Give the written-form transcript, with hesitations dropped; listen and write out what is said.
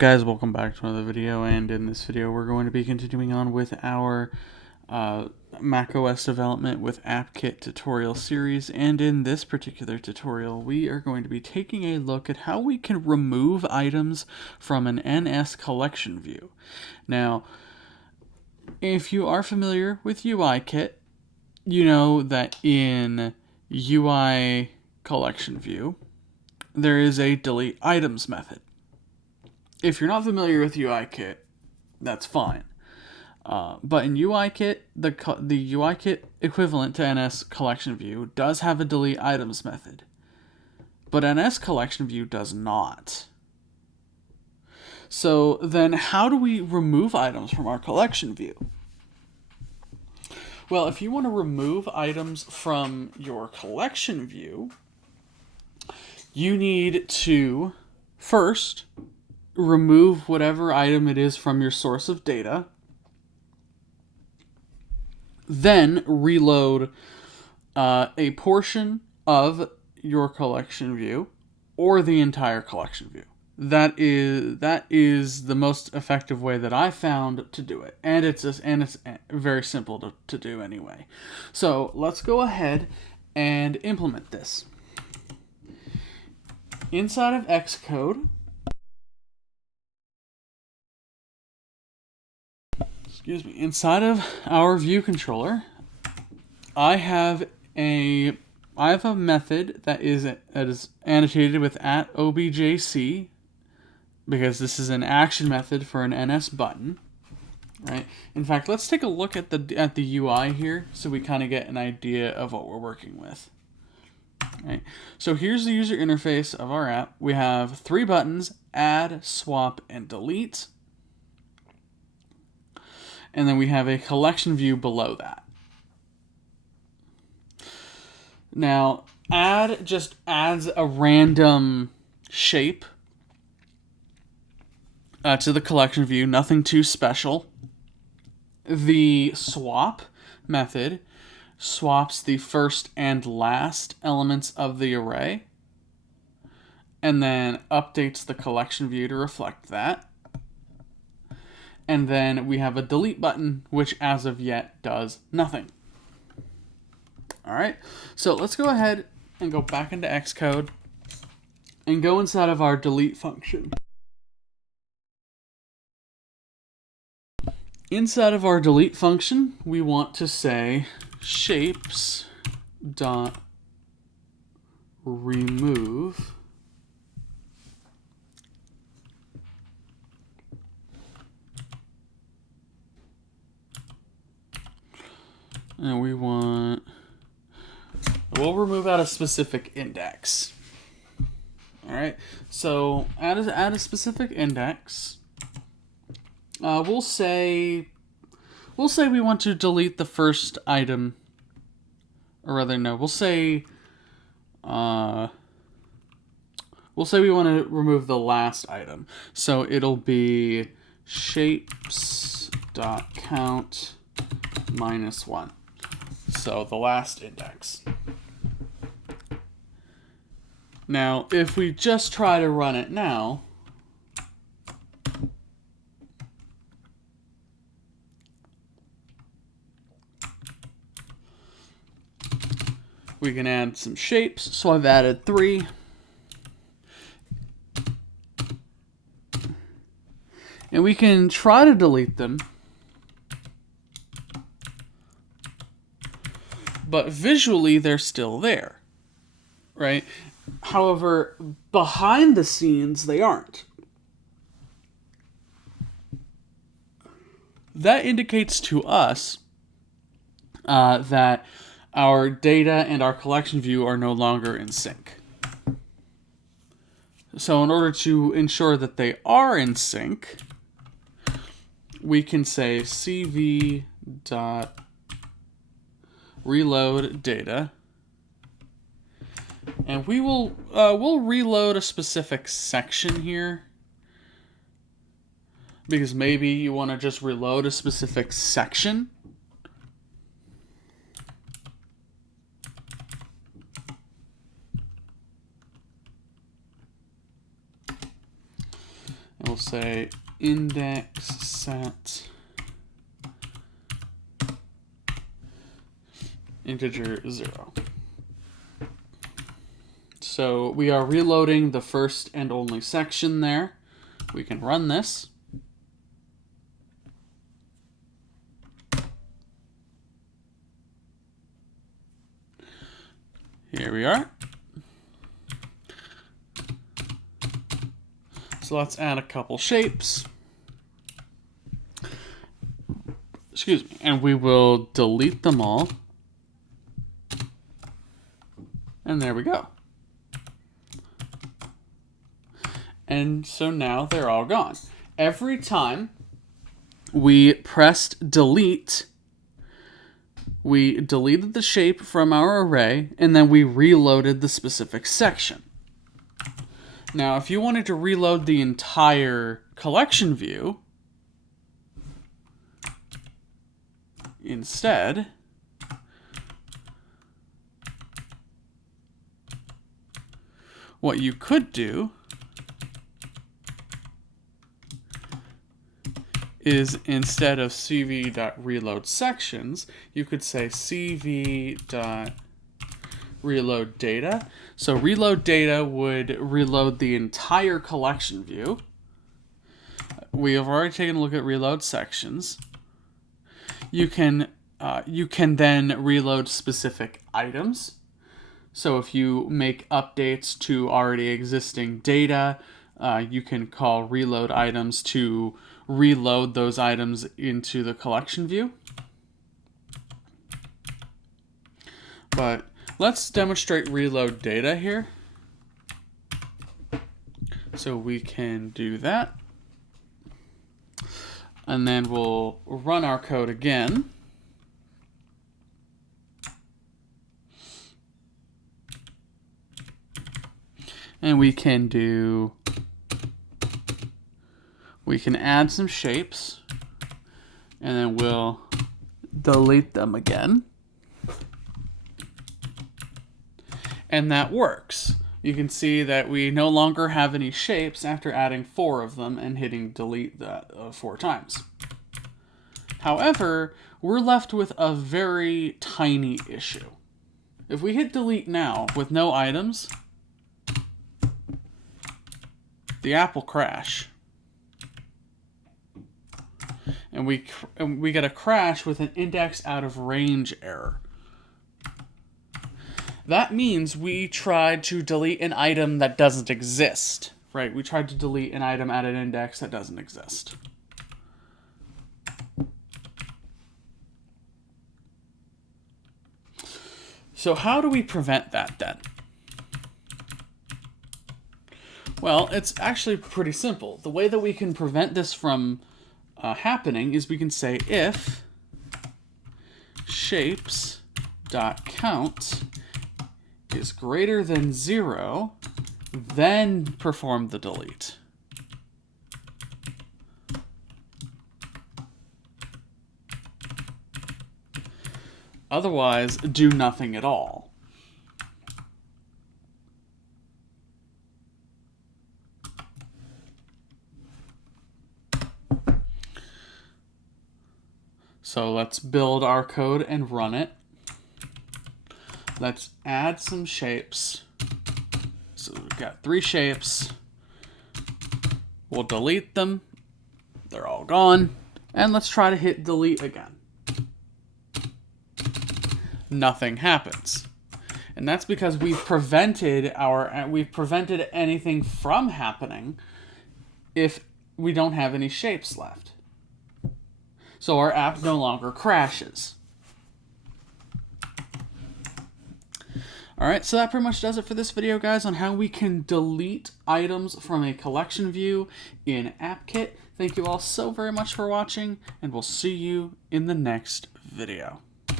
Guys, welcome back to another video, and in this video we're going to be continuing on with our macOS development with AppKit tutorial series, and in this particular tutorial we are going to be taking a look at how we can remove items from an NSCollectionView. Now, if you are familiar with UIKit, you know that in UICollectionView there is a delete items method. If you're not familiar with UIKit, that's fine. But in UIKit, the UIKit equivalent to NSCollectionView does have a delete items method, but NSCollectionView does not. So then how do we remove items from our collection view? Well, if you want to remove items from your collection view, you need to first remove whatever item it is from your source of data, then reload a portion of your collection view or the entire collection view. That is the most effective way that I found to do it, and it's very simple to do anyway. So let's go ahead and implement this. Inside of Xcode, inside of our view controller, I have a method that is annotated with @objc, because this is an action method for an NS button, right? In fact, let's take a look at the UI here so we kind of get an idea of what we're working with. Right. So here's the user interface of our app. We have 3 buttons: add, swap, and delete. And then we have a collection view below that. Now, add just adds a random shape to the collection view, nothing too special. The swap method swaps the first and last elements of the array, and then updates the collection view to reflect that. And then we have a delete button, which as of yet does nothing. All right, so let's go ahead and go back into Xcode and go inside of our delete function. Inside of our delete function, we want to say shapes.remove and we'll remove out a specific index. All right, so add a specific index. We'll say we want to delete the first item, or rather, no, we'll say we want to remove the last item. So it'll be shapes.count -1. So the last index. Now, if we just try to run it now, we can add some shapes. So I've added 3. And we can try to delete them, but visually they're still there, right? However, behind the scenes, they aren't. That indicates to us that our data and our collection view are no longer in sync. So in order to ensure that they are in sync, we can say cv.reload data, and we'll reload a specific section here, because maybe you want to just reload a specific section. say index set integer 0. So we are reloading the first and only section there. We can run this. Here we are. So let's add a couple shapes. Excuse me. And we will delete them all. And there we go. And so now they're all gone. Every time we pressed delete, we deleted the shape from our array, and then we reloaded the specific section. Now, if you wanted to reload the entire collection view, instead, what you could do is, instead of cv.reload sections, you could say cv.reload data. So reload data would reload the entire collection view. We have already taken a look at reload sections. You can then reload specific items. So if you make updates to already existing data, you can call reload items to reload those items into the collection view. But let's demonstrate reload data here. So we can do that. And then we'll run our code again. And we can add some shapes, and then we'll delete them again. And that works. You can see that we no longer have any shapes after adding 4 of them and hitting delete that 4 times. However, we're left with a very tiny issue. If we hit delete now with no items, the app will crash. And we get a crash with an index out of range error. That means we tried to delete an item that doesn't exist, right? We tried to delete an item at an index that doesn't exist. So how do we prevent that then? Well, it's actually pretty simple. The way that we can prevent this from happening is we can say if shapes.count is greater than 0, then perform the delete. Otherwise, do nothing at all. So let's build our code and run it. Let's add some shapes. So we've got 3 shapes. We'll delete them. They're all gone. And let's try to hit delete again. Nothing happens. And that's because we've prevented anything from happening if we don't have any shapes left. So our app no longer crashes. Alright, so that pretty much does it for this video, guys, on how we can delete items from a collection view in AppKit. Thank you all so very much for watching, and we'll see you in the next video.